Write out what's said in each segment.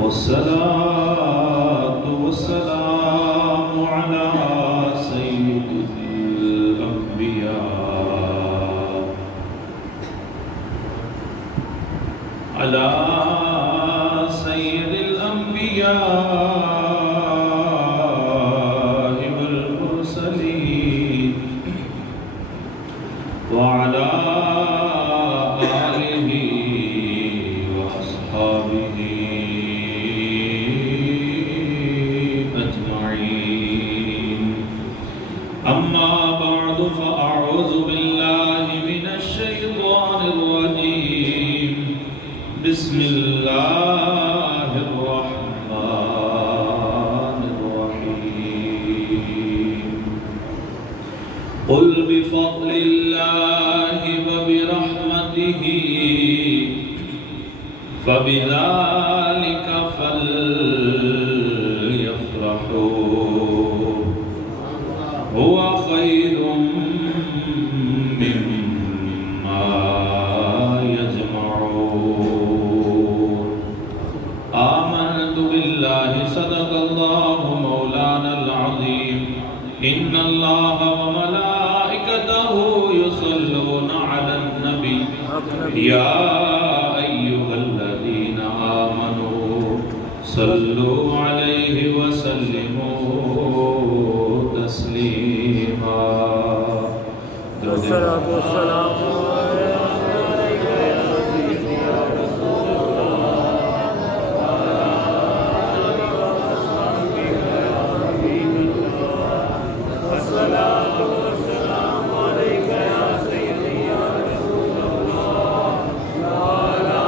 والصلاة والسلام على سيد الأنبياء على سيد الأنبياء والمرسلين وعلى آله وأصحابه أجمعين. أما بعد فأعوذ بالله من الشيطان الرجيم. بسم الله الرحمن الرحيم. قل بفضل الله وبرحمته فبذلك فليفرحوا هو خير مما يجمعون. آمنت بالله صدق الله مولانا العظيم. إن الله وملائكته يصلون على النبي يا أيها الذين آمنوا صلوا عليه وسلموا تسليما. والصلاة والسلام عليك يا رسول الله وعلى آله وصحبه والصلاة والسلام عليك يا سيدي يا رسول الله وعلى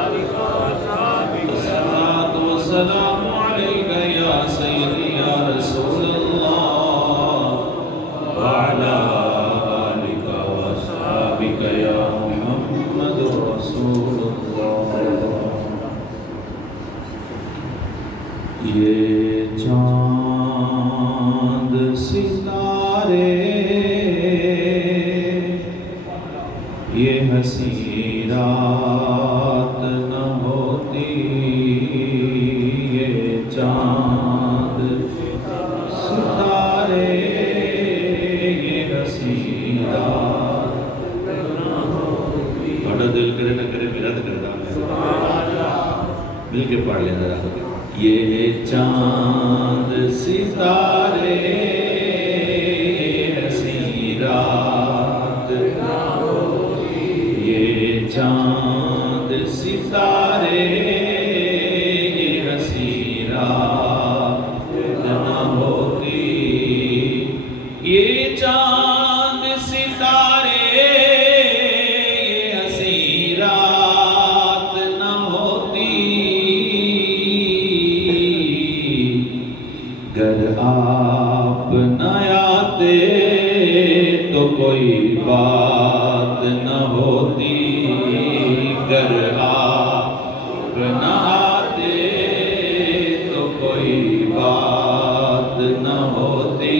آلك وصحبك. الصلاة والسلام عليك يا سيدي يا رسول الله وعلى آلك وصحبك يا محمد رسول الله. یہ چاند ستارے یہ حسین رات نہ ہوتی. یہ چاند ستارے یہ حسین رات نہ ہوتی. بڑا دل کرے نہ کرے میرا تو کرتا ہے. مل کے پڑھ لیں ذرا. یہ چاند ستارے حسین رات نہ ہوتی. یہ چاند ستارے حسین رات نہ ہوتی. یہ چاند ستارے حسین رات نہ ہوتی. گر آپ نہ آتے تو کوئی بات نہ ہوتی. گر آپ نہ آتے تو کوئی بات نہ ہوتی.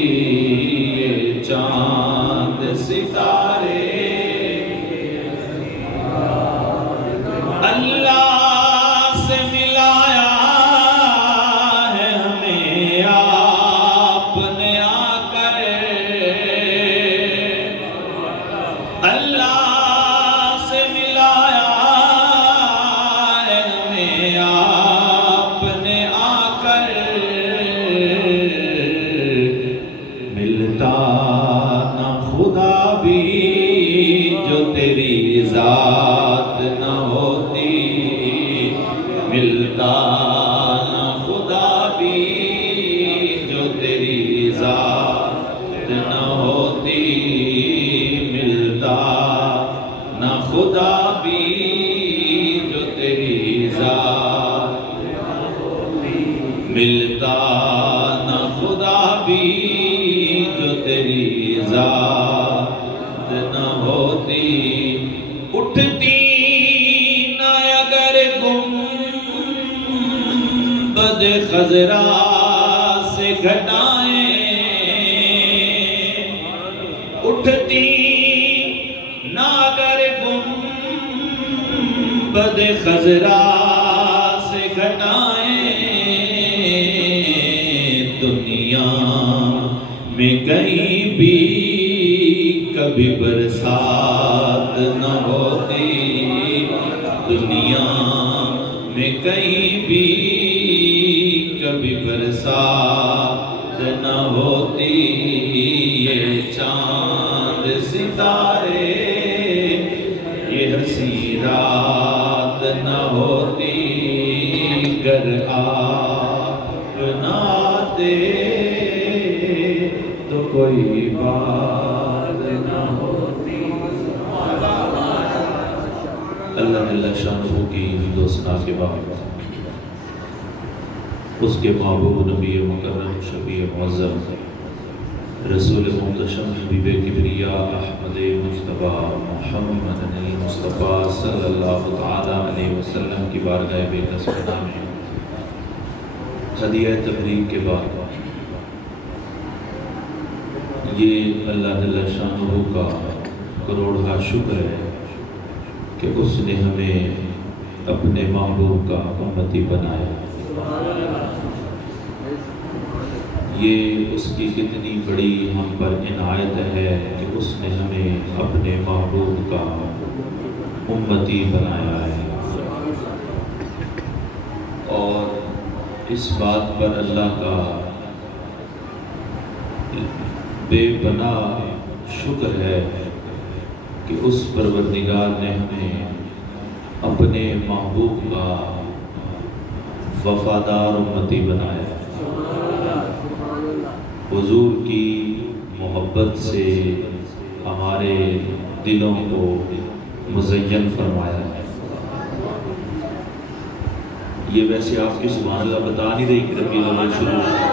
یہ چاند ستارے اللہ سے ملایا ہے ہمیں آپ نے آ کر. اللہ سے ملایا ہے ہمیں آپ نے آ کر. ملتا نہ خدا بھی جو تیری ذات نہ ہوتی. ملتا نہ خدا بھی جو تیری ذات نہ ہوتی. ملتا نہ خدا بھی جو تیری ذات نہ ہوتی. ملتا نہ خدا بھی جو تیری ذات نہ ہوتی. اٹھتی نہ اگر گنبد خضرا سے گھٹائیں. اٹھتی نہ اگر گنبد گنبد خضرا سے گھٹائیں دنیا میں کہیں بھی کبھی برسات نہ ہوتی، دنیا میں کہیں بھی کبھی برسات نہ ہوتی، یہ چاند ستارے یہ ہنسی رات نہ ہوتی، گر آپ نہ آتے تو کوئی بات نہ ہوتی۔ اللہ جل شانہ کی حمد و ثنا کے بعد اس کے محبوب نبی مکرم شفیع معظم رسول محتشم حبیب کبریا احمد مصطفیٰ محمد المصطفیٰ صلی اللہ تعالی علیہ وسلم کی بارگاہ بے کسبنا میں ہدیہ تبریک کے بعد یہ اللہ جل شانہ کا کروڑا شکر ہے کہ اس نے ہمیں اپنے محبوب کا امتی بنایا۔ یہ اس کی کتنی بڑی ہم پر عنایت ہے کہ اس نے ہمیں اپنے محبوب کا امتی بنایا ہے، اور اس بات پر اللہ کا بے پناہ شکر ہے کہ اس پروردگار نے ہمیں اپنے محبوب کا وفادار امتی بنایا، حضور کی محبت سے ہمارے دلوں کو مزین فرمایا ہے۔ یہ ویسے آپ کی سبحان اللہ بتا نہیں رہی کہ ربیع الاول شروع ہے۔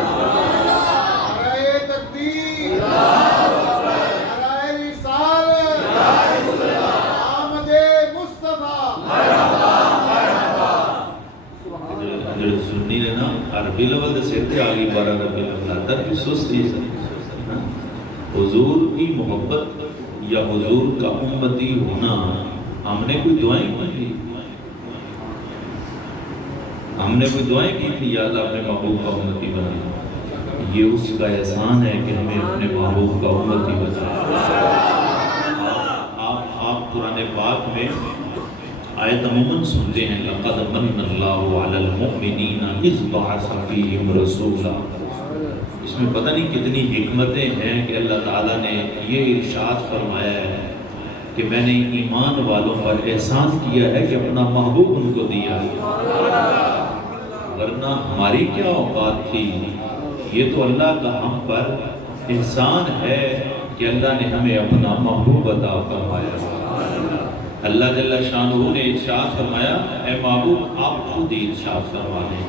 سنی نے نا ربیع الاول دے سر تے آگئی 12 ربیع الاول تر بھی سستی ہے۔ حضور کی محبت یا حضور کا امتی ہونا، ہم نے کوئی دعائیں کی تھی، ہم نے کوئی دعائیں کی تھی یا اللہ اپنے محبوب کا امتی بنا، یہ اس کا احسان ہے کہ ہمیں اپنے محبوب کا امتی بنا۔ آپ قرآن پاک میں آیت عموماً سنتے ہیں لَقَدْ مَنَّ اللَّهُ عَلَى الْمُؤْمِنِينَ إِذْ بَعَثَ فِيهِمْ رَسُولًا۔ اس میں پتہ نہیں کتنی حکمتیں ہیں کہ اللہ تعالیٰ نے یہ ارشاد فرمایا ہے کہ میں نے ایمان والوں پر احسان کیا ہے کہ اپنا محبوب ان کو دیا ہے، ورنہ ہماری کیا اوقات تھی۔ یہ تو اللہ کا ہم پر احسان ہے کہ اللہ نے ہمیں اپنا محبوب عطا فرمایا۔ اللہ جل شانہ نے ارشاد فرمایا اے محبوب آپ خود ہی ارشاد فرما دیں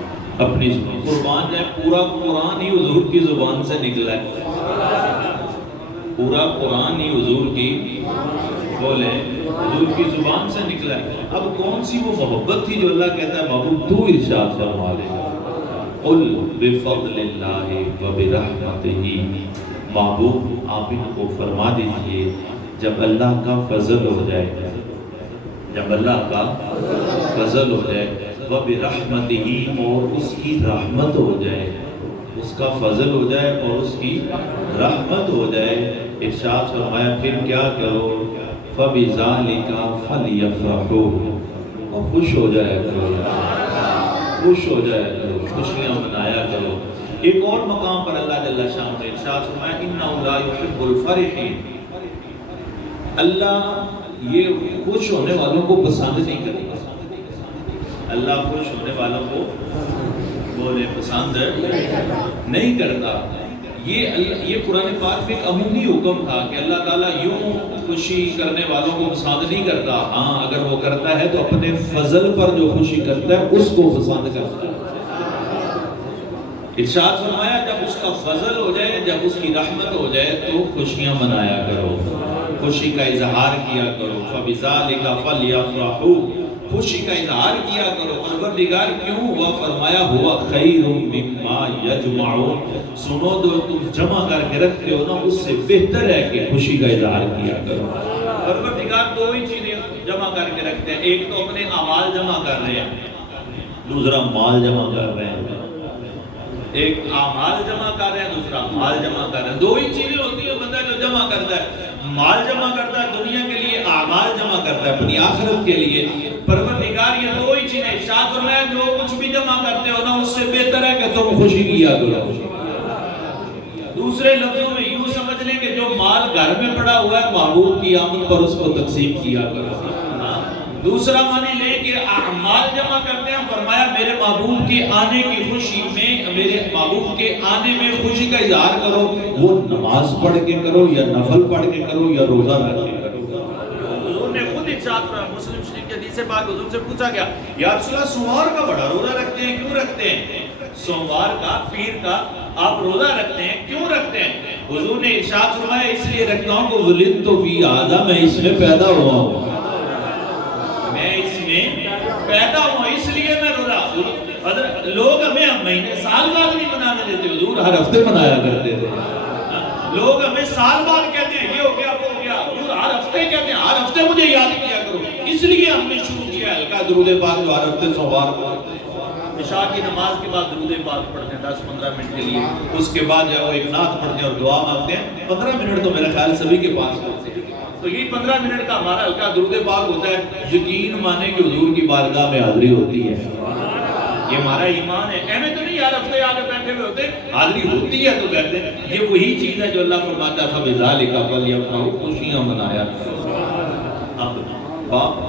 اپنی زبان، قربان جائے پورا قرآن ہی حضور کی زبان سے نکلا ہے، پورا قرآن ہی حضور کی بولے حضور کی زبان سے نکلا ہے۔ اب کون سی وہ محبت تھی جو اللہ کہتا ہے محبوب تو ارشاد فرما دے، قل بفضل اللہ وبرحمتہ، محبوب آپ ان کو فرما دیجئے جب اللہ کا فضل ہو جائے، جب اللہ کا فضل ہو جائے، وَبِرَحْمَتِهِ اور اس کی رحمت ہو جائے، اس کا فضل ہو جائے اور اس کی رحمت ہو جائے، ارشاد فرمایا پھر کیا کرو، فَبِذَالِكَ فَلْيَفْرَحُوا، اور خوش ہو جائے کرو، خوش ہو جائے کرو، خوشیاں منایا کرو۔ ایک اور مقام پر اللہ جل شانہ نے ارشاد فرمایا إِنَّهُ لَا يُحِبُّ الْفَرِحِينَ، اللہ یہ خوش ہونے والوں کو پسند نہیں کرتا، اللہ خوش ہونے والوں کو بولے پسند نہیں کرتا۔ یہ قرآن پاک میں ایک عمومی حکم تھا کہ اللہ تعالیٰ یوں خوشی کرنے والوں کو پسند نہیں کرتا، ہاں اگر وہ کرتا ہے تو اپنے فضل پر جو خوشی کرتا ہے اس کو پسند کرتا ہے۔ ارشاد فرمایا جب اس کا فضل ہو جائے، جب اس کی رحمت ہو جائے تو خوشیاں منایا کرو، خوشی کا اظہار کیا کرو، فَبِذَالِكَ فَلْيَفْرَحُوا، خوشی کا اظہار کیا کرو۔ پروردگار کیوں ہوا؟ فرمایا ہوا خیر مما یجمعون، سنو جو تم جمع کر کے رکھتے ہو نا اس سے بہتر ہے کہ خوشی کا اظہار کیا کرو۔ پروردگار دو ہی چیزیں جمع کر کے رکھتے رکھتے ہیں. ایک تو اپنے اعمال جمع کر رہے ہیں, دوسرا مال جمع کر رہے ہیں. ایک اعمال جمع کر رہے ہیں, دوسرا مال جمع کر رہے ہیں. دو ہی چیزیں ہوتی ہیں بندہ جو جمع کرتا ہے, مال جمع کرتا ہے دنیا کے لیے, اعمال جمع کرتا ہے اپنی آخرت کے لیے. پروردگار یہ دو ہی چیزیں ارشاد فرمایا جو کچھ بھی جمع کرتے ہو نا اس سے بہتر ہے کہ تم خوشی کیا کرو. دوسرے لفظوں میں یوں سمجھ لیں کہ جو مال گھر میں پڑا ہوا ہے محبوب کی آمد پر اس کو تقسیم کیا کرو. دوسرا معنی لے کہ اعمال جمع کرتے ہیں, فرمایا میرے محبوب کے آنے کی خوشی میں, میرے محبوب کے آنے میں خوشی کا اظہار کرو. وہ نماز پڑھ کے کرو یا نفل پڑھ کے کرو یا روزہ رکھ کے کرو. حضور نے خود ارشاد فرمایا, مسلم شریف کی حدیث پاک حضور سے پوچھا گیا یا رسول اللہ سوموار کا بڑا روزہ رکھتے ہیں, کیوں رکھتے ہیں؟ سوموار کا, پیر کا آپ روزہ رکھتے ہیں, کیوں رکھتے ہیں؟ حضور نے ارشاد فرمایا اس لیے رکھتا ہوں کہ ولدت فی ھذا, میں اس میں پیدا ہوا ہوں, میں اس میں پیدا ہوا اس لیے میں روزہ. لوگ ہمیں مہینے سال بعد نہیں منانے دیتے, حضور ہر ہفتے منایا کرتے تھے. لوگ ہمیں سال بعد کہتے ہیں یہ ہو گیا وہ ہو گیا, حضور ہر ہفتے کہتے ہیں ہر ہفتے مجھے یاد کیا کرو. اس لیے ہم نے شروع کیا ہلکا درود پاک جو ہر ہفتے سوموار کو عشاء کی نماز کے بعد درود پاک پڑھتے ہیں 10-15 منٹ کے لیے. اس کے بعد جو ہے وہ ایک نعت پڑھتے ہیں اور دعا مانگتے ہیں. 15 منٹ تو میرا خیال سبھی کے پاس ہوتے ہیں. تو یہ 15 منٹ کا ہمارا ہلکا درود پاک ہوتا ہے. یقین مانے کہ حضور کی بارگاہ میں حاضری ہوتی ہے, یہ ہمارا ایمان ہے. اہمیں تو نہیں ہر ہفتے آگے بیٹھے ہوئے ہوتے, حاضری ہوتی ہے تو کہتے ہیں. یہ وہی چیز ہے جو اللہ فرماتا تھا بذالک فلیفرحوا, خوشیاں منایا. اب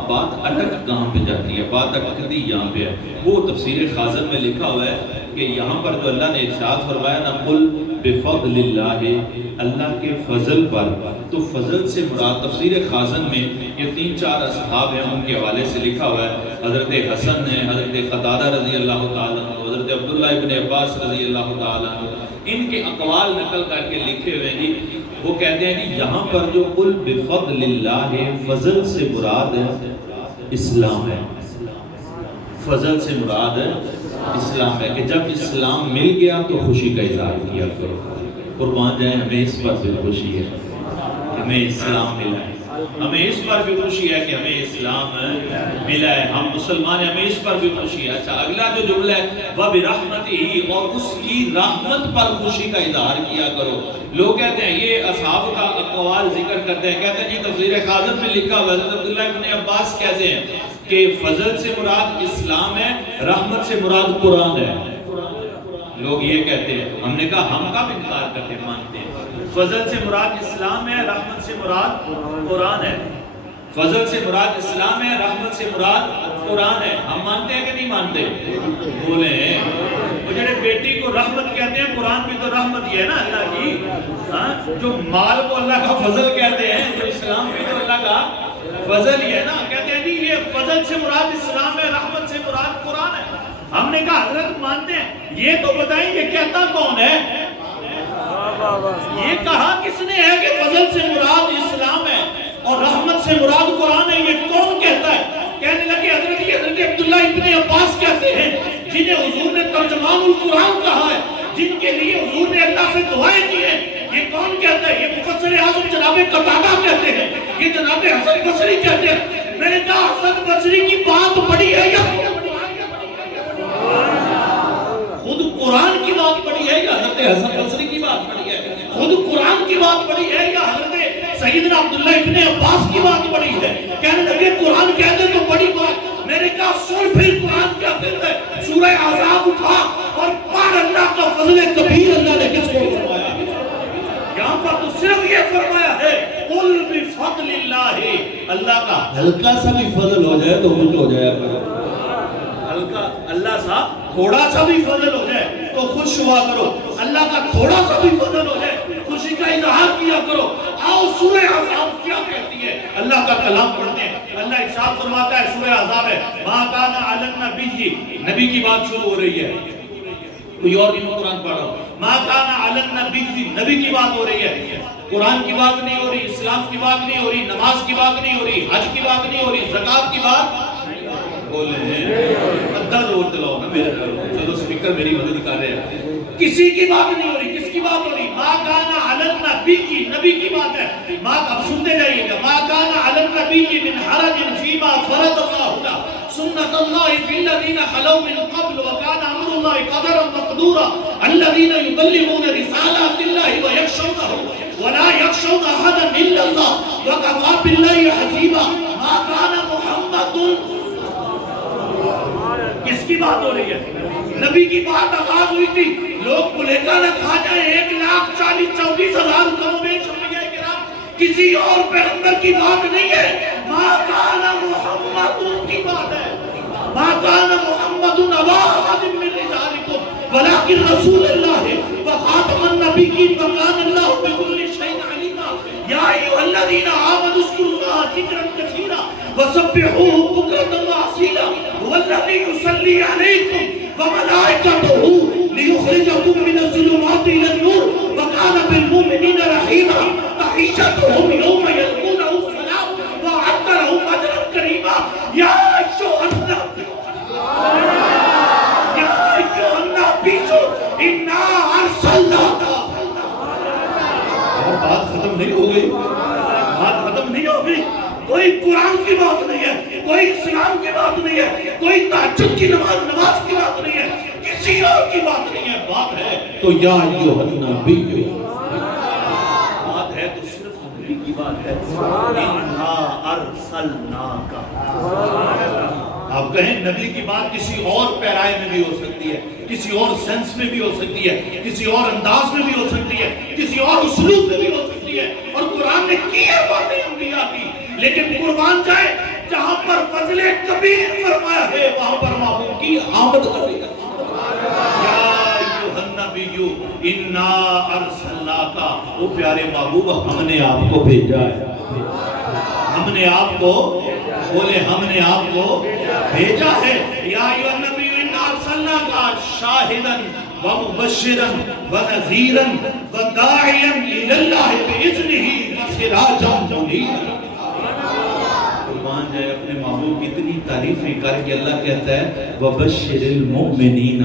بات اٹک کہاں پہ جاتی ہے؟ بات اٹکتی یہاں پہ ہے. وہ تفسیر خازن میں لکھا ہوا ہے کہ یہاں پر جو اللہ نے ارشاد فرمایا نا قل بفضل اللہ, اللہ کے فضل پر, تو فضل سے مراد تفسیر خازن میں یہ 3-4 اصحاب ہیں ان کے حوالے سے لکھا ہوا ہے. حضرت حسن ہے, حضرت قتادہ رضی اللہ تعالیٰ عنہ, حضرت عبداللہ ابن عباس رضی اللہ تعالیٰ عنہ, ان کے اقوال نقل کر کے لکھے ہوئے ہیں. وہ کہتے ہیں کہ یہاں پر جو قل بفضل اللہ ہے, فضل سے مراد ہے اسلام ہے. فضل سے مراد ہے اسلام ہے کہ جب اسلام مل گیا تو خوشی کا اظہار کیا کرو. قربان جائیں, ہمیں اس پر بھی خوشی ہے, ہمیں اسلام ملا ہے. ہمیں اس پر بھی خوشی ہے کہ ہمیں اسلام ملا ہے, ہم مسلمان ہیں, ہمیں اس پر بھی خوشی ہے. اچھا اگلا جو جملہ ہے وَبِرَحْمَتِهِ, اور اس کی رحمت پر خوشی کا اظہار کیا کرو. لوگ کہتے ہیں یہ اصحاب کا اقوال ذکر کرتے ہیں, کہتے ہیں جی تفسیر خازن میں لکھا ہوا حضرت عبداللہ ابن عباس کہتے ہیں کہ فضل سے مراد اسلام ہے, رحمت سے مراد قرآن ہے. لوگ یہ کہتے ہیں, ہم نے کہا ہم کب انکار کرتے مانتے ہیں. فضل سے مراد اسلام ہے, رحمت سے مراد قرآن ہے. فضل سے مراد اسلام ہے, رحمت سے مراد قرآن ہے. ہم مانتے ہیں کہ نہیں مانتے؟ بولیں. وہ جڑے بیٹی کو رحمت کہتے ہیں, قرآن بھی تو رحمت ہی ہے نا اللہ کی. جو مال کو اللہ کا فضل کہتے ہیں, تو اسلام بھی تو اللہ کا فضل ہی ہے نا. کہتے ہیں نہیں یہ فضل سے مراد اسلام ہے, رحمت سے مراد قرآن ہے. ہم نے کہا حضرت مانتے ہیں, یہ تو بتائیں یہ کہتا کون ہے؟ یہ کہا کس نے ہے کہ فضل سے مراد اسلام ہے اور رحمت سے مراد قرآن ہے؟ یہ کون کہتا ہے؟ کہنے لگے حضرت عبداللہ ابن عباس کہتے ہیں جنہیں حضور نے ترجمان القرآن کہا ہے, جن کے لیے حضور نے اللہ سے دعائیں کی ہیں. یہ کون کہتا ہے؟ یہ مفسر اعظم جناب قتادہ کہتے ہیں, یہ جناب حسن بصری کہتے ہیں. میں نے کہا حسن بصری کی بات بڑی ہے یا خود قرآن کی بات بڑی ہے, یا حضرت حسن بصری کی بات بڑی ہے؟ خود قرآن کی بات بڑی ہے یا حضرت سیدنا عبداللہ ابن عباس کی بات بڑی ہے؟ کہنے لگے قرآن کہتے تو بڑی بات. میں نے کہا سن پھر قرآن کیا کہتا ہے. سورہ احزاب اٹھا اور پڑھ, اللہ کا فضل کبیر اللہ نے کس کو فرمایا. یہاں پر تو صرف یہ فرمایا ہے قل بفضل اللہ, اللہ کا ہلکا سا بھی فضل ہو جائے تو خوش ہو جائے. ہلکا اللہ سا تھوڑا سا بھی فضل ہو جائے تو خوش ہوا کرو. اللہ کا تھوڑا سا بھی فضل ہو جائے خوشی کا اظہار کیا کرو. آؤ سورہ احزاب کیا کہتی ہے, اللہ کا کلام پڑھتے ہیں. اللہ ارشاد فرماتا ہے, سورہ احزاب ہے, ما کان علی النبی, نبی کی بات شروع ہو رہی ہے. کوئی اور نہیں, قرآن پڑھ رہا ہوں. ما کان علی النبی, نبی کی بات ہو رہی ہے. قرآن کی بات نہیں ہو رہی, اسلام کی بات نہیں ہو رہی, نماز کی بات نہیں ہو رہی, حج کی بات نہیں ہو رہی, زکات کی بات. بولے ادھا زور دلاؤ نا میرے گھر, چلو سپیکر میری مدد کر رہے ہیں. کسی کی بات نہیں ہو رہی. کس کی بات ہو رہی؟ ما کان علی النبی کی، نبی کی بات ہے. اب سنتے جائیے گا. ما کان علی النبی من حرج فیما فرض اللہ له سنت اللہ فی الذین خلو من قبل وکان امر اللہ قدرا مقدورا الذین یبلغون رسالات اللہ ویخشونہ ولا یخشون احدا الا اللہ وکفی باللہ حسیبا. ما کان محمد، کس کی بات ہو رہی ہے؟ نبی کی بات آغاز ہوئی تھی. لوگ بلیکا نہ کھا جائیں. 1,40,24,000 کم و بیش انبیاء کرام، کسی اور پیغمبر کی بات نہیں ہے. ما کان محمد کی بات ہے. ما کان محمد ابا احد من رجالکم ولکن رسول اللہ وخاتم النبیین وکان اللہ بکل شیء علیما. یا ایھا الذین آمنوا اذکروا اللہ ذکرا کثیرا وسبحوہ بکرۃ واصیلا هو الذی یصلی علیکم وملائکتہ لیخرجکم من الظلمات الی النور وکان بالمؤمنین رحیما. تحیتهم یوم یلقونه السلام وأعد لهم أجرا کریما. یا ایھا النبی، یا ایھا النبی انا ارسلناک. اور بات ختم نہیں ہو گئی، بات ختم نہیں ہو گئی. کوئی قرآن کی بات نہیں ہے، کوئی اسلام کی بات نہیں ہے، کوئی تہجد کی نماز کی بات نہیں ہے، کسی اور کی بات نہیں ہے. بات ہے تو یا ایھا النبی، بات ہے تو صرف نبی کی بات ہے. انا ارسلناک. آپ کہیں نبی کی بات کسی اور پیرائے میں بھی ہو سکتی ہے، کسی اور سینس میں بھی ہو سکتی ہے، کسی اور انداز میں بھی ہو سکتی ہے، کسی اور اسلوب میں بھی ہو سکتی ہے. اور قرآن نے کی ہے باتیں انبیاء کی. لیکن قربان جائے جہاں پر فضل کبیر فرمایا ہے وہاں پر محبوب کی آمد کر دی. یا ایھا النبی انا ارسلناک. وہ پیارے محبوب، ہم نے آپ کو بھیجا ہے. ہم نے آپ کو، بولے ہم نے آپ کو بھیجا ہے. یا ایھا النبی انا ارسلناک شاہدا ومبشرا ونذیرا وداعیا الی اللہ باذنہ وسراجا منیرا. قربان جائے اپنے محبوب کی اتنی تعریفیں کر کے اللہ کہتا ہے وبشر المؤمنین.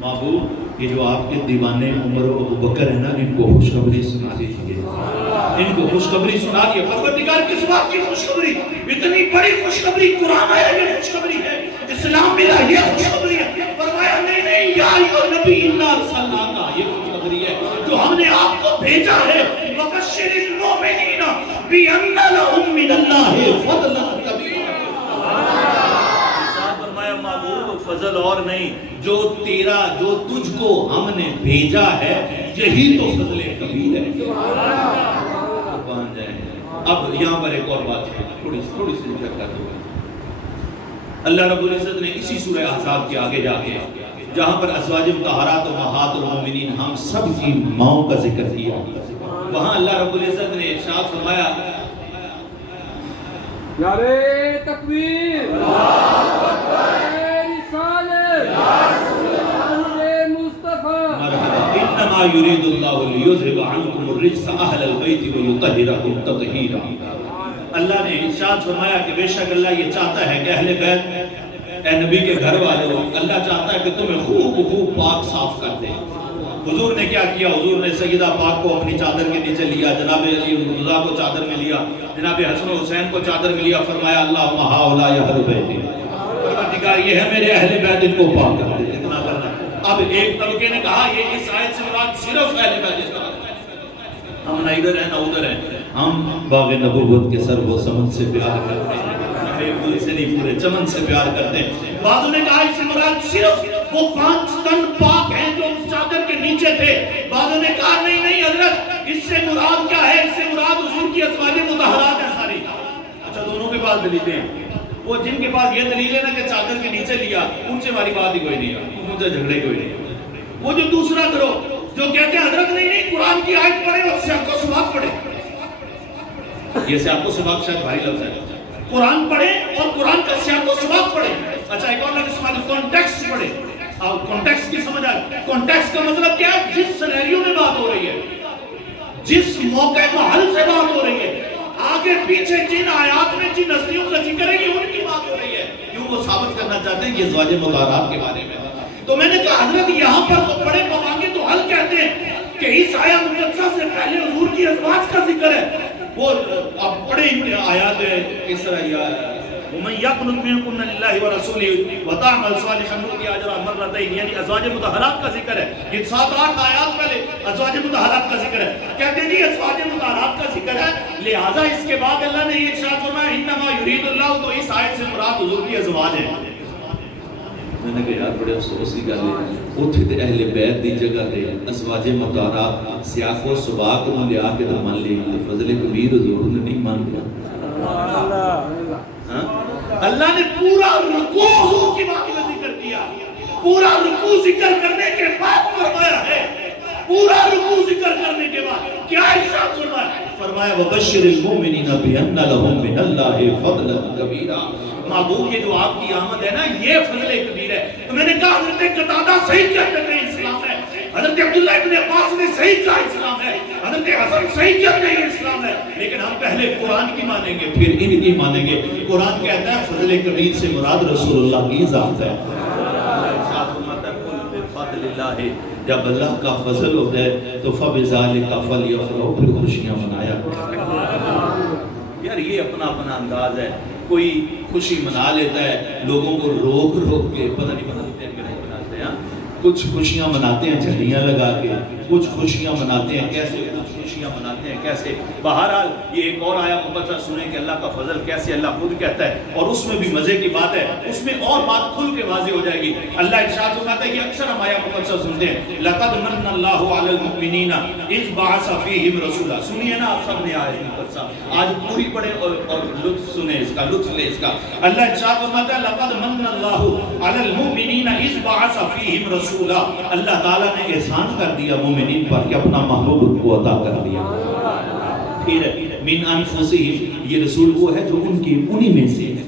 محبوب، یہ جو آپ کے دیوانے عمر و ابوبکر ہیں نا، ان کو خوشخبری سنا دیجیے. ان کو خوشخبری سنا دیے. پروردگار کس بات کی خوشخبری؟ اتنی بڑی خوشخبری. قرآن آیا یہ خوشخبری ہے، اسلام ملا یہ خوشخبری ہے. فرمایا نہیں نہیں، یا ایھا النبی انا ارسلناک، یہ خوشخبری ہے جو ہم نے آپ کو بھیجا ہے. وبشر المؤمنین بان لهم من اللہ فضلا کبیرا. فرمایا محبوب، فضل اور نہیں، جو تیرا، جو تجھ کو ہم نے بھیجا ہے یہی تو فضل کبیر ہے. اب یہاں پر ایک اور بات ہے، تھوڑی سی ذکر کر دوں. اللہ رب العزت نے اسی سورہ احزاب کے آگے جا کے جہاں پر ازواج مطہرات و امہات المومنین ہم سب کی ماؤں کا ذکر کیا، وہاں اللہ رب العزت نے ارشاد فرمایا نعرہ تکبیر، اللہ اکبر، رسالت، یا رسول اللہ، مصطفیٰ. انما یرید اللہ لیذھب عنکم الرجس اہل البیت ویطہرکم تطہیرا. اللہ نے ارشاد فرمایا کہ بے شک اللہ یہ چاہتا ہے کہ اہل بیت، اے نبی کے گھر والوں، اللہ چاہتا ہے کہ تمہیں خوب پاک صاف کر دے. حضور نے کیا کیا؟ حضور نے سیدہ پاک کو اپنی چادر کے نیچے لیا، جناب علی مرتضیٰ کو چادر میں لیا، جناب حسن و حسین کو چادر میں لیا. فرمایا اللہم ہؤلاء اہل بیتی، پروردگار یہ ہے میرے اہل بیت، ان کو پاک کر دے. اتنا کرنا. اب ایک طبقے نے کہا یہ اس آیت سے مراد صرف اہل بیت، ہم نہ ادھر ہیں نہ ادھر ہیں، ہم باغ نبوت کے سر و سمن سے پیار کرتے ہیں، پھول سے نہیں پورے چمن سے پیار کرتے ہیں. بعضوں نے کہا اس سے مراد صرف وہ 5 تن پاک ہیں جو اس چادر کے نیچے تھے. بعضوں نے کہا نہیں نہیں حضرت، اس سے مراد کیا ہے؟ اس سے مراد حضور کی ازواج مطہرات ہیں ساری. اچھا، دونوں کے پاس دلیلیں ہیں. وہ جن کے پاس یہ دلیل ہے نا کہ چادر کے نیچے لیا، ان سے ہماری بات ہی کوئی نہیں ہے، ان سے جھگڑے کوئی نہیں ہے. وہ جو دوسرا کرو جو کہتے ہیں حضرت نہیں نہیں، قرآن کی آیت پڑھے اور سیاق و سباق پڑھے. یہ سیاق و سباق شاید بھاری لفظ ہے. قرآن پڑھے اور قرآن کا سیاق و سباق پڑھے. اچھا، ایک اور لفظ استعمال، کانٹیکسٹ پڑھے. اور کانٹیکسٹ کی سمجھ آئے. کانٹیکسٹ کا مطلب کیا ہے؟ جس سینیریو میں بات ہو رہی ہے، جس موقع محل سے بات ہو رہی ہے، آگے پیچھے جن آیات میں جن ہستیوں کا ذکر ہے یہ ان کی بات ہو رہی ہے. کیوں؟ وہ ثابت کرنا چاہتے ہیں کہ ازواج مطہرات کے بارے میں تو میں نے کہا حضرت یہاں پر تو بڑے مواقع تو حل کہتے ہیں کہ اس آیہ مقدسہ سے پہلے حضور کی ازواج کا ذکر ہے. وہ اب بڑے آیات ہے اس طرح یا ومن يقنط منكن لله ورسوله وتعمل صالحا نؤتها اجرها مرتين یعنی ازواج مطہرات کا ذکر ہے. یہ 7-8 آیات پہلے ازواج مطہرات کا ذکر ہے. کہتے ہیں یہ ازواج مطہرات کا ذکر ہے لہذا اس کے بعد اللہ نے یہ ارشاد فرمایا انما يريد الله تو اس آیت سے مراد حضور کی ازواج ہیں. میں نے کہا یار بڑے افسوس کی گل ہے اوتھے تے اہل بیت دی جگہ تے ازواج مطہرات سیاق و سباق نوں لیا کے مان لی تے فضل کبیر حضور نے نہیں مان لیا. اللہ نے پورا رکوع حضور کی بات میں ذکر کیا. پورا رکوع ذکر کرنے کے بعد فرمایا ہے پورا رکوع ذکر کرنے کے بعد کیا ارشاد فرمایا فرمایا وبشر المؤمنین بان لهم من اللہ فضلا کبیرا. محبوب یہ جو آپ کی آمد ہے نا یہ فضل کبیر ہے. تو میں نے کہا حضرت قتادہ صحیح کہتے ہیں اسلام ہے. حضرت عبداللہ ابن عباس نے صحیح کہا اسلام ہے. حضرت حسن صحیح کہتے ہیں اسلام ہے. لیکن ہم پہلے قرآن کی مانیں گے پھر ان کی مانیں گے. قرآن کہتا ہے فضل کبیر سے مراد رسول اللہ کی ذات ہے. جب اللہ کا فضل ہوتا ہے تو فَبِذَلِكَ فَلْيَفْرَحُوا پھر خوشیاں منایا. یار یہ اپنا اپنا انداز ہے. کوئی خوشی منا لیتا ہے لوگوں کو روک روک کے پتہ نہیں مناتے ہیں کہ نہیں مناتے ہیں. کچھ خوشیاں مناتے ہیں جھنڈیاں لگا کے کچھ خوشیاں مناتے ہیں کیسے کچھ خوشیاں مناتے ہیں کیسے. بہرحال یہ ایک اور آیا مقدسہ سنیں کہ اللہ کا فضل کیسے اللہ خود کہتا ہے اور اس میں بھی مزے کی بات ہے. اس میں اور بات کھل کے واضح ہو جائے گی. اللہ ارشاد فرماتا ہے کہ اکثر ہم آیا مقدسہ سنتے ہیں لقد من اللہ علی المؤمنین اذ بعث فیہم رسولا. سنیے نا آپ سب نے آیا مقدسہ آج پوری پڑھیں اور لطف سنیں اس کا لطف لیں اس کا. اللہ ارشاد فرماتا ہے لقد من اللہ علی المؤمنین اذ بعث فیہم رسولا. اللہ تعالیٰ نے احسان کر دیا مومنین پر کہ اپنا محبوب ان کو عطا کر دیا. پھر من انفسہم یہ رسول وہ ہے جو ان کی انہی میں سے ہے.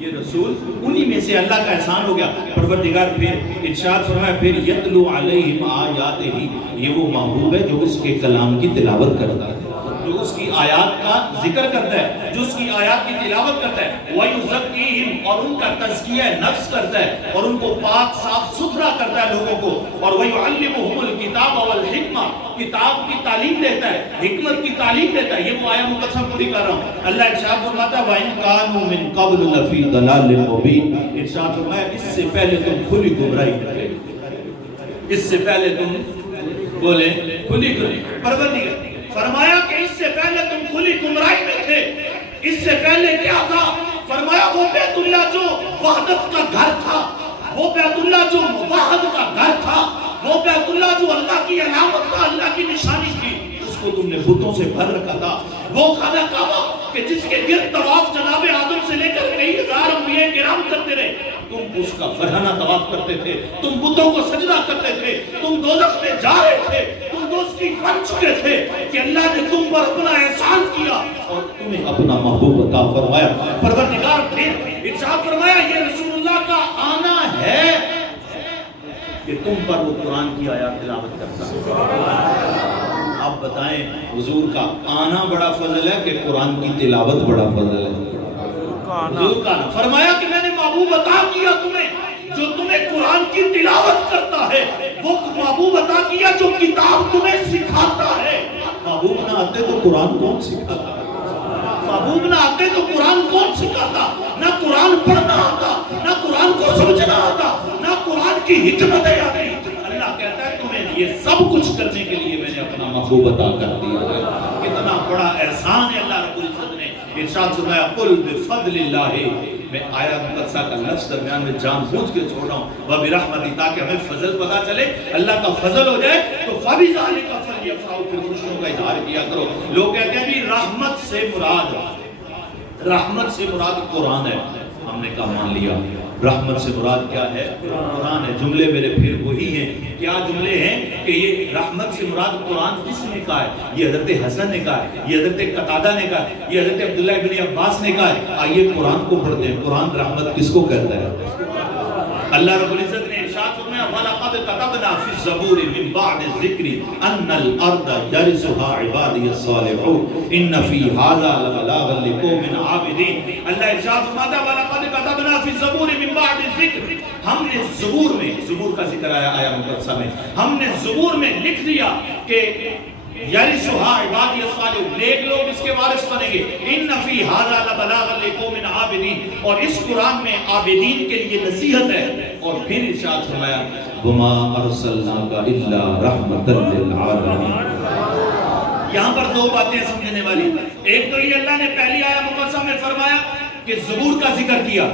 یہ رسول انہی میں سے اللہ کا احسان ہو گیا. پروردگار پھر ارشاد فرمایا پھر یتلو علیہم آیاتہ یہ وہ محبوب ہے جو اس کے کلام کی تلاوت کرتا ہے جو اس کی آیات کا ذکر کرتا ہے جو اس کی آیات کی تلاوت کرتا ہے. وَيُزَكِّيهِمْ اور ان کا تزکیہ نفس کرتا ہے اور ان کو پاک صاف ستھرا کرتا ہے لوگوں کو. اور وَيُعَلِّمُهُمُ الْكِتَابَ وَالْحِكْمَةَ کتاب کی تعلیم دیتا ہے حکمت کی تعلیم دیتا ہے. یہ وہ آیا مقدسہ پوری کر رہا ہوں. اللہ ارشاد فرماتا ہے وَإِن كَانُوا مِن قَبْلُ لَفِي ضَلَالٍ مُبِينٍ. ارشاد فرمایا اس سے پہلے تم کھلی گمراہی میں تھے. اس سے پہلے تم بولے کھلی پروردگار فرمایا کہ اس سے پہلے تم کھلی گمراہی میں تھے. اس سے پہلے کیا تھا فرمایا وہ بیت اللہ جو وحدت کا گھر تھا وہ بیت اللہ جو واحد کا گھر تھا وہ بیت اللہ جو اللہ کی علامت تھا اللہ کی نشانی تھی اس کو تم نے بتوں سے بھر رکھا تھا. وہ خانہ کعبہ کہ جس کے گرد طواف جناب آدم سے لے کر کئی ہزار انبیاء کرام کرتے رہے تم اس کا فرحانہ طواف کرتے تھے. تم بتوں کو سجدہ کرتے تھے. تم دوزخ میں جا رہے تھے. تم دوستی بن چکے تھے کہ اللہ نے تم پر اپنا احسان کیا اور تمہیں اپنا محبوب عطا فرمایا. پروردگار پھر ارشاد فرمایا یہ رسول اللہ کا آنا ہے کہ تم پر وہ قرآن کی آیات تلاوت کرتا ہے. آپ بتائیں حضور کا آنا بڑا فضل ہے کہ قرآن کی تلاوت بڑا فضل ہے. حضور کا آنا فرمایا کہ میں نے محبوب عطا کیا تمہیں جو تمہیں قرآن کی تلاوت کرتا ہے. وہ محبوب عطا کیا جو کتاب تمہیں سکھاتا ہے. محبوب نہ آتے تو قرآن کون سکھاتا؟ محبوب نہ آتے تو قرآن کون سکھاتا؟ نہ قرآن پڑھنا آتا نہ قرآن کو سمجھنا آتا نہ قرآن کی حکمتیں آتی. اللہ کہتا ہے تمہیں یہ سب کچھ کرنے کے لیے میں نے اپنا محبوب عطا کر دیا ہے. کتنا بڑا احسان ہے اللہ رب العزت نے. ارشاد فرمایا قل بفضل اللہ. میں آیات مقدسہ کا لفظ درمیان میں جان بوجھ کے چھوڑ رہا ہوں وبرحمتہ تاکہ ہمیں فضل پتا چلے اللہ کا فضل ہو جائے تو فبذالک فلیفرحوا پھر خوشیوں کا اظہار کیا کرو. لوگ کہتے ہیں بھی رحمت سے مراد قرآن ہے. ہم نے کہا مان لیا رحمت سے مراد کیا ہے قرآن ہے. جملے میرے پھر وہی ہیں. کیا جملے ہیں کہ یہ رحمت سے مراد قرآن کس نے کہا ہے؟ یہ حضرت حسن نے کہا ہے یہ حضرت قتادہ نے کہا ہے یہ حضرت عبداللہ ابن عباس نے کہا ہے. آئیے قرآن کو پڑھتے ہیں. قرآن رحمت کس کو کہتا ہے؟ اللہ رب العزت نے ارشاد فرمایا وَلَقَدْ كَتَبْنَا فِي الزَّبُورِ مِن بَعْدِ الذِّكْرِ أَنَّ الْأَرْضَ يَرِثُهَا عِبَادِيَ الصَّالِحُونَ إِنَّ فِي هَذَا لَبَلَاغًا لِقَوْمٍ عَابِدِينَ اللہ ارشاد فرماتا ہے وَلَقَدْ كَتَبْنَا فِي الزَّبُورِ مِن بَعْدِ الذِّكْرِ ہم نے زبور میں، زبور کا ذکر آیا آیا مقدسہ میں، ہم نے زبور میں لکھ دیا کہ یرثھا عبادی الصالحون، نیک لوگ اس کے وارث بنیں گے، ان فی ھذا لبلاغا لقوم عابدین، اور اس قرآن میں عابدین کے لیے نصیحت ہے، اور پھر ارشاد فرمایا وما ارسلناک الا رحمۃ للعالمین۔ یہاں پر دو باتیں سمجھنے والی، ایک تو یہ اللہ نے پہلی آیہ مقدسہ میں فرمایا کہ زبور کا ذکر کیا،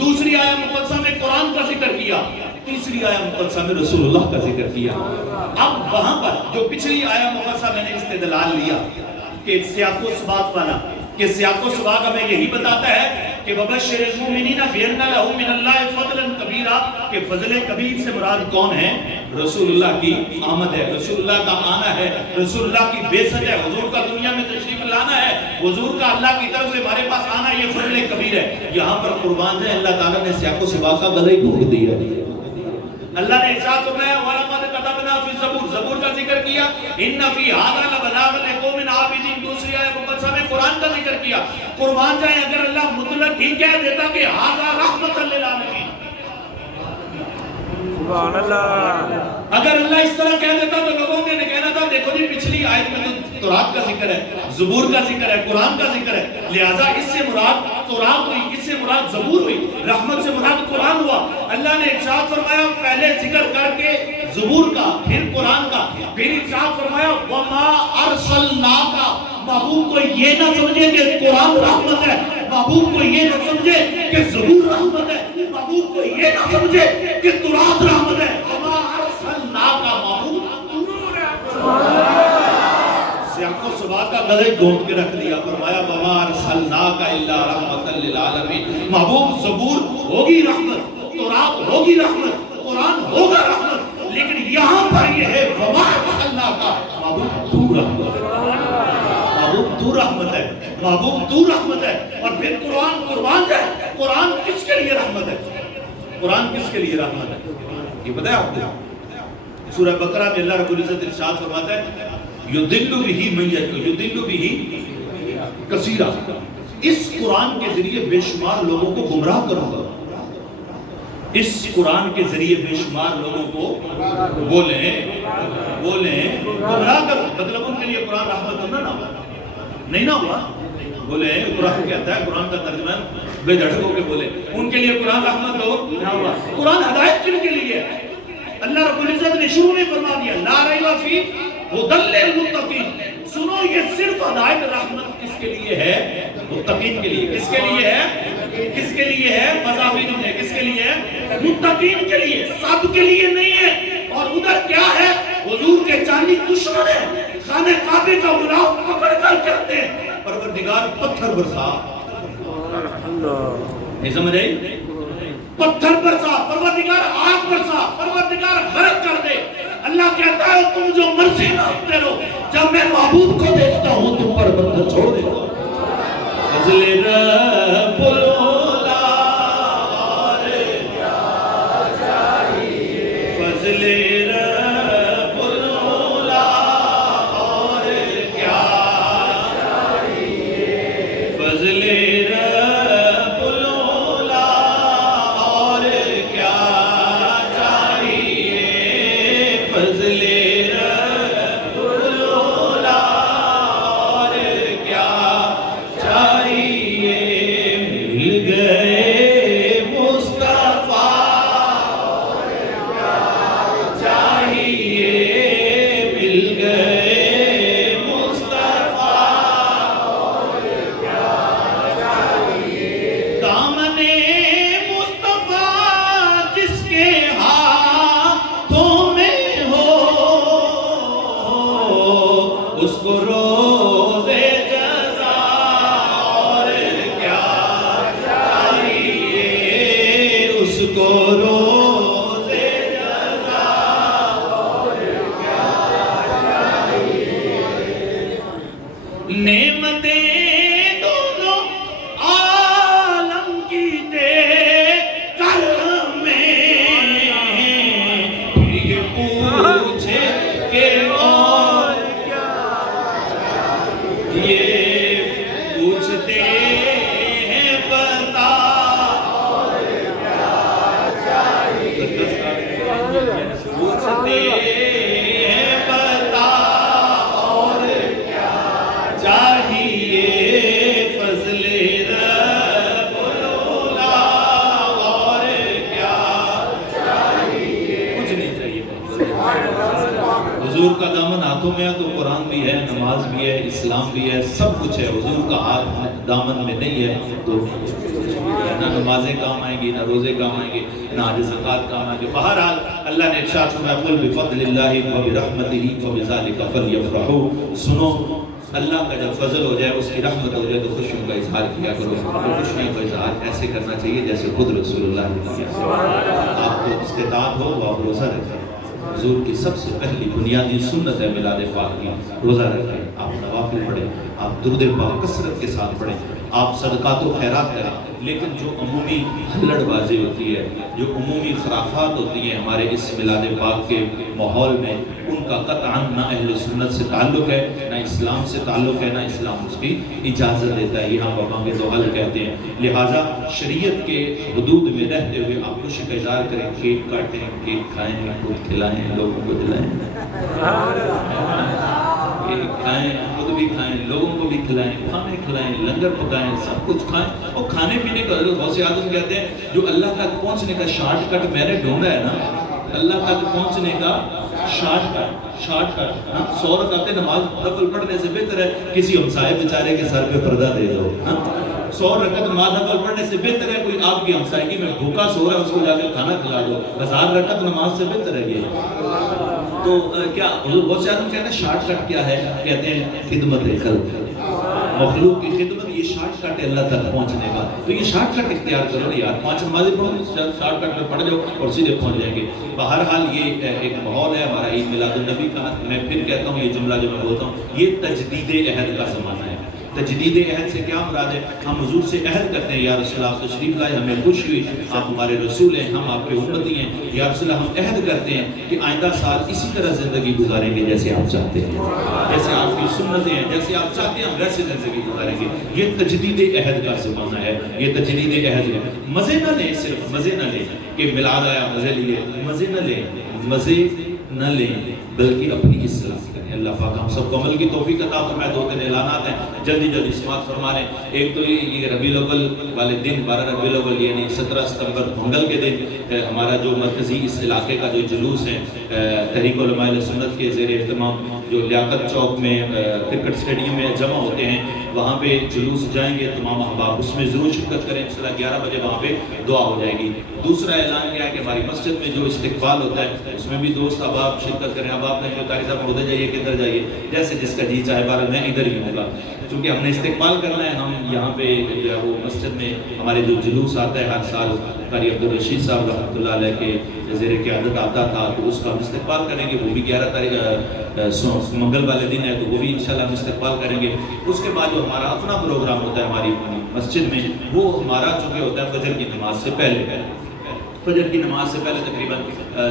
دوسری آیہ مقدسہ میں قرآن کا ذکر کیا، تیسری آیہ مقدسہ میں رسول اللہ کا ذکر کیا۔ اب وہاں پر جو پچھلی آیہ مقدسہ میں نے استدلال لیا کہ سیاق و سباق والا، کہ سیاق و سباق ہمیں یہی بتاتا ہے کہ وَبَشِّرِ الْمُؤْمِنِينَ بِأَنَّ لَهُم مِّنَ اللَّهِ فَضْلًا كَبِيرًا، کہ فضل کبیر سے مراد کون ہے؟ رسول اللہ کی آمد ہے، رسول اللہ کا آنا ہے، رسول اللہ کی بعثت ہے، حضور کا دنیا میں تشریف لانا ہے، حضور کا اللہ کی طرف سے ہمارے پاس آنا، یہ فضل کبیر ہے۔ یہاں پر قربان ہے اللہ تعالیٰ نے سیاق و سباق کا گلے گھونٹ دیا۔ اللہ نے ارشاد فرمایا وَلَقَدْ كَتَبْنَا فِي الزَّبُورِ، زبور کا ذکر کیا، إِنَّ فِي هَذَا لَبَلَاغًا لِقَوْمٍ عَابِدِينَ، دوسری آیہ مقدسہ میں قرآن کا ذکر کیا۔ قربان جائیں اگر اللہ مطلق ہی کہہ دیتا کہ هَذَا رَحْمَةً لِلْعَالَمِينَ، سبحان اللہ، اگر اللہ اس طرح کہہ دیتا تو لوگوں نے کہنا تھا دیکھو جی پچھلی آیت میں تو تورات کا ذکر ہے، زبور کا ذکر ہے، قرآن کا ذکر ہے، لہٰذا اس سے مراد تورات ہوئی، اس سے مراد زبور ہوئی، رحمت سے مراد قرآن ہوا۔ اللہ نے ارشاد فرمایا پہلے ذکر کر کے زبور کا، پھر قرآن کا، پھر ارشاد فرمایا وَمَا أَرْسَلْنَاكَ، محبوب کو یہ نہ سمجھے کہ قرآن رحمت ہے، محبوب کو یہ نہ سمجھے کہ زبور رحمت ہے، محبوب کو یہ نہ سمجھے کہ تورات رحمت ہے، وَمَا أَرْسَلْنَاكَ، محبوب سیاق و سباق کا گلے گھونٹ کے رکھ دیا، فرمایا وَمَا أَرْسَلْنَاكَ إِلَّا رَحْمَةً لِلْعَالَمِينَ، محبوب زبور ہوگی رحمت، تورات ہوگی رحمت، قرآن ہوگا رحمت، لیکن یہاں پر یہ ہے وَمَا أَرْسَلْنَاكَ، محبوب تو رحمت ہے، محبوب تو رحمت ہے، محبوب تو رحمت ہے۔ اور پھر قرآن جائے، قرآن کس کے لیے رحمت ہے؟ قرآن کس کے لیے رحمت ہے؟ یہ پتہ ہے آپ کو؟ سورہ بقرہ میں اللہ رب العزت ارشاد فرماتا ہے یُضِلُّ بِهِ مَن یشاء یُضِلُّ بِهِ کثیرا، اس قرآن کے ذریعے بے شمار لوگوں کو گمراہ کروں گا، اس قرآن کے ذریعے بے شمار لوگوں کو بولیں گمراہ کروں، مطلب ان کے لیے قرآن رحمت نہ ہوا، نہیں نہ ہوا، بولیں قرآن کہتا ہے، قرآن کا ترجمہ بے دھڑک ہو کے بولے ان کے لیے قرآن رحمت ہو نہ ہوا، قرآن ہدایت کن کے لیے ہے؟ اللہ رب العزت نے شروع میں فرما دیا لا ریب فیہ ھدی للمتقین، سنو یہ صرف ہدایت رحمت کس کے لیے ہے؟ متقین کے لیے۔ کس کے لیے ہے؟ کس کے لیے ہے؟ مذاہبین نے کس کے لیے ہے؟ متقین کے لیے، سب کے لیے نہیں ہے۔ اور ادھر کیا ہے؟ حضور کے چاندی دشمن ہے، خانہ کعبے کا غلاف پکڑ کر کہتے ہیں پروردگار پتھر برسا، نہیں سمجھ آئی؟ پتھر برسا، پروردگار آگ برسا، پروردگار غرق کر دے۔ اللہ کہتا ہے تم جو مرضی مانگتے رہو، جب میں محبوب کو دیکھتا ہوں تم پر پتھر چھوڑ دیتا ہوں۔ فضل رب العلا اور کیا چاہیے، فضل رب العلا اور کیا چاہیے، فضل رب العلا اور کیا چاہیے، فضل رب العلا اور کیا چاہیے، مل حضور کا دامن ہاتھوں میں ہے تو قرآن بھی ہے، نماز بھی ہے، اسلام بھی ہے، سب کچھ ہے. حضور کا ہاتھ دامن میں نہیں ہے تو نہ نمازیں کام آئیں گی، نہ روزے کام آئیں گے، نہ حج زکوٰۃ کام آئیں گے. بہرحال اللہ نے ارشاد فرمایا قل بفضل اللہ وبرحمتہ فبذلک فلیفرحوا. سنو، اللہ کا جب فضل ہو جائے، اس کی رحمت ہو جائے تو خوشیوں کا اظہار کیا کرو. اور خوشیوں کا اظہار ایسے کرنا چاہیے جیسے خود رسول اللہ نے کیا. آپ کو استطاعت ہو تو آپ روزہ رکھیں. حضور کی سب سے پہلی بنیادی سنت ہے میلاد پاک کی، روزہ رکھیں. آپ نوافل پڑھیں، آپ درود پاک کثرت کے ساتھ پڑھیں، آپ صدقات و خیرات کریں. لیکن جو عمومی ہلڑ بازی ہوتی ہے، جو عمومی خرافات ہوتی ہیں ہمارے اس میلاد پاک کے ماحول میں، ان کا قطعاً نہ اہل سنت سے تعلق ہے، نہ اسلام سے تعلق ہے، نہ اسلام اس کی اجازت دیتا ہے. یہاں بابا کے دو حل کہتے ہیں. لہٰذا شریعت کے حدود میں رہتے ہوئے آپ خوشی کا اظہار کریں، کیک کاٹیں، کیک کھائیں، خود کھلائیں، لوگوں کو دلائیں. کھائیں، خود بھی کھائیں، لوگوں کو بھی کھلائیں، کھانے کھلائیں، لنگر پکائیں، سب کچھ کھائیں. اور کھانے پینے کا بہت سے آدمی کہتے ہیں جو اللہ تک پہنچنے کا شارٹ کٹ میں نے ڈھونڈا ہے نا، اللہ تک پہنچنے کا شارٹ کٹ 100 رکعتیں نماز نفل پڑھنے سے بہتر ہے کسی ہمسائے بیچارے کے سر پہ پردہ دے دو. 100 رکعت نماز نفل پڑھنے سے بہتر ہے کوئی آپ کی ہمسائے میں بھوکا سو رہا ہے اس کو جا کے کھانا کھلا دو. 1000 رکعت نماز سے بہتر ہے یہ. تو کیا حضور بہت سے آدمی کہتے ہیں شارٹ کٹ کیا ہے؟ کہتے ہیں خدمت خلق، مخلوق کی خدمت. یہ شارٹ کٹ ہے اللہ تک پہنچنے کا. تو یہ شارٹ کٹ اختیار کرو نا یار. 5 نمازیں پڑھو، شارٹ کٹ میں پڑھ جاؤ اور سیدھے پہنچ جائیں گے. بہرحال یہ ایک ماحول ہے ہمارا عید میلاد النبی کا. میں پھر کہتا ہوں یہ جملہ جو میں بولتا ہوں، یہ تجدید عہد کا زمانہ ہے. تجدید عہد سے کیا مراد ہے؟ ہم حضور سے عہد کرتے ہیں یا رسول اللہ تشریف لائے، ہمیں خوش ہوئی، آپ ہمارے رسول ہیں، ہم آپ کے امتی ہیں. یا رسول اللہ ہم عہد کرتے ہیں کہ آئندہ سال اسی طرح زندگی گزاریں گے جیسے آپ چاہتے ہیں، جیسے آپ کی سنتیں ہیں، جیسے آپ چاہتے ہیں ہم ویسے زندگی گزاریں گے. یہ تجدید عہد کا زمانہ ہے، یہ تجدید عہد ہے. مزے نہ لیں، صرف مزے نہ لیں کہ میلاد آیا مزے لیے. مزے نہ لیں، مزے نہ لیں، بلکہ اپنی اصلاح کریں. اللہ پاک ہم سب کو عمل کی توفیق عطا فرمائے. 2-3 اعلانات ہیں، جلدی سماعت فرما لیں. ایک تو یہ ربیع الاول والے دن 12 ربیع الاول یعنی 17 ستمبر منگل کے دن ہمارا جو مرکزی اس علاقے کا جو جلوس ہے تحریک علماء اہل سنت کے زیر اہتمام جو لیاقت چوک میں کرکٹ اسٹیڈیم میں جمع ہوتے ہیں، وہاں پہ جلوس جائیں گے تمام احباب. اس میں ضرور شرکت کریں. انشاءاللہ 11 بجے وہاں پہ دعا ہو جائے گی. دوسرا اعلان کیا ہے کہ ہماری مسجد میں جو استقبال ہوتا ہے اس میں بھی دوست احباب شرکت کریں. اب آپ نے جو قاری صاحب ادھر جائیے کدھر جائیے، جیسے جس کا جی چاہے. بارہ میں ادھر ہی ہوں گا چونکہ ہم نے استقبال کرنا ہے. ہم یہاں پہ جو ہے وہ مسجد میں ہمارے جو جلوس آتا ہے ہر سال قاری عبدالرشید صاحب رحمۃ اللہ علیہ کے زیر قیادت آتا تھا، تو اس کا ہم استقبال کریں گے. وہ بھی 11 تاریخ منگل والے دن ہے، تو وہ بھی انشاءاللہ ہم استقبال کریں گے. اس کے بعد جو ہمارا اپنا پروگرام ہوتا ہے ہماری مسجد میں، وہ ہمارا چونکہ ہوتا ہے فجر کی نماز سے پہلے. فجر کی نماز سے پہلے تقریباً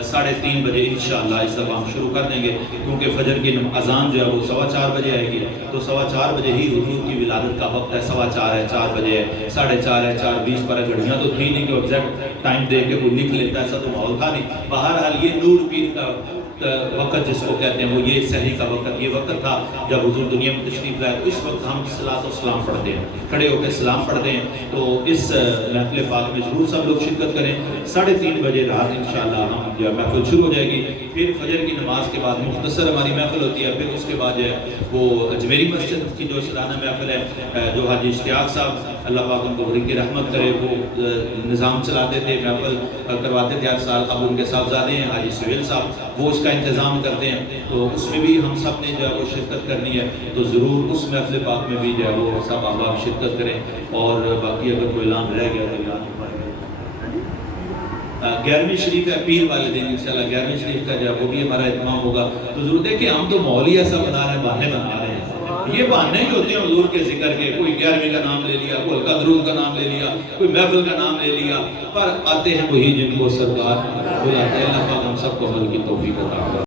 3:30 بجے انشاءاللہ اس دفعہ ہم شروع کر دیں گے، کیونکہ فجر کی اذان جو ہے وہ 4:15 بجے آئے گی. تو 4:15 بجے ہی حضور کی ولادت کا وقت ہے. 4:15 ہے، 4 بجے ہے، 4:30 ہے، 4:20 پر ہے. گھڑیاں تو تھی نہیں کہ ایگزیکٹ ٹائم دے کے کوئی لکھ لیتا ہے، ایسا تو ماحول تھا نہیں. بہرحال یہ نور پیر کا وقت جس کو کہتے ہیں وہ یہ سحری کا وقت، یہ وقت تھا جب حضور دنیا میں تشریف لائے. تو اس وقت ہم صلاۃ و سلام پڑھتے ہیں، کھڑے ہو کے سلام پڑھتے ہیں. تو اس محفل پاک میں ضرور سب لوگ شرکت کریں. 3:30 بجے رات انشاءاللہ ہم جو ہے محفل شروع ہو جائے گی. پھر فجر کی نماز کے بعد مختصر ہماری محفل ہوتی ہے. پھر اس کے بعد جو ہے وہ اجمیری مسجد کی جو سالانہ محفل ہے، جو حاجی اشتیاق صاحب اللہ پاک ان کو بڑی کی رحمت کرے، وہ نظام چلاتے تھے، محفل کرواتے تھے ہر سال. اب ان کے صاحبزادے ہیں حاجی سہیل صاحب، وہ اس کا انتظام کرتے ہیں. تو اس میں بھی ہم سب نے جو ہے وہ شرکت کرنی ہے. تو ضرور اس محفل پاک میں بھی جو ہے وہ سب احباب شرکت کریں. اور باقی اگر کوئی اعلان رہ گیا تو اعلان 11ویں شریف ہے پیر والے دن انشاءاللہ. 11ویں شریف کا جو ہے وہ بھی ہمارا اہتمام ہوگا. تو ضرور دیکھیں ہم تو ماحول ہی ایسا بنا رہے ہیں، بہانے بنا رہے ہیں. یہ بہانے ہی ہوتے ہیں حضور کے ذکر کے. کوئی 11ویں کا نام لے لیا، کوئی ہلکا درود کا نام لے لیا، کوئی محفل کا نام لے لیا، پر آتے ہیں وہی جن کو سرکار بلاتے ہیں. اللہ پاک ہم سب کو عمل کی توفیق عطا فرمائے.